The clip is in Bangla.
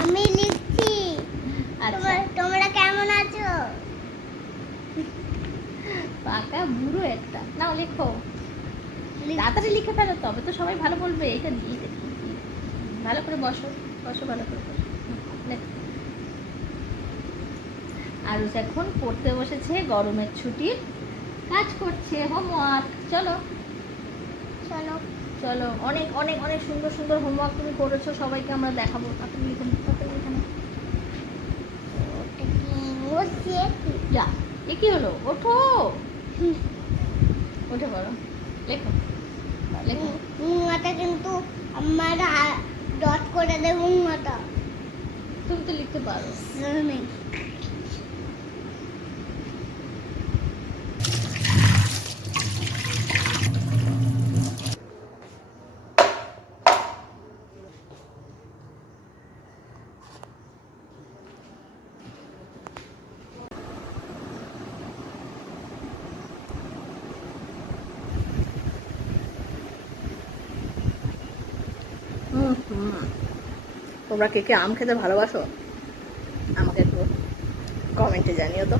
আমি লিখছি। আচ্ছা, তোমরা কেমন আছো? পাকা বুড়ো একটা। নাও লেখো, তাড়াতাড়ি লিখে ফেলো, তবে তো সবাই ভালো বলবে। এটা ভালো করে বসো, বসো ভালো করে বসো। লেখো। আরুষ এখন পড়তে বসেছে, গরমের ছুটির কাজ করছে, হোমওয়ার্ক। চলো চলো। চলো, অনেক অনেক অনেক সুন্দর সুন্দর হোমওয়ার্ক তুমি করেছো, সবাইকে আমরা দেখাবো। তাড়াতাড়ি লিখে নাও, তাড়াতাড়ি লিখে নাও। ওটা কি বসছে? যা, এ কি হলো? ওঠো, উঠে পড়ো, লেখো লেখো। মুঙাটা কিন্তু আমার ডট করে দেব মুঙাটা। তুমি তো লিখতে পারো। তোমরা কে কে আম খেতে ভালোবাসো আমাকে একটু কমেন্টে জানিও তো।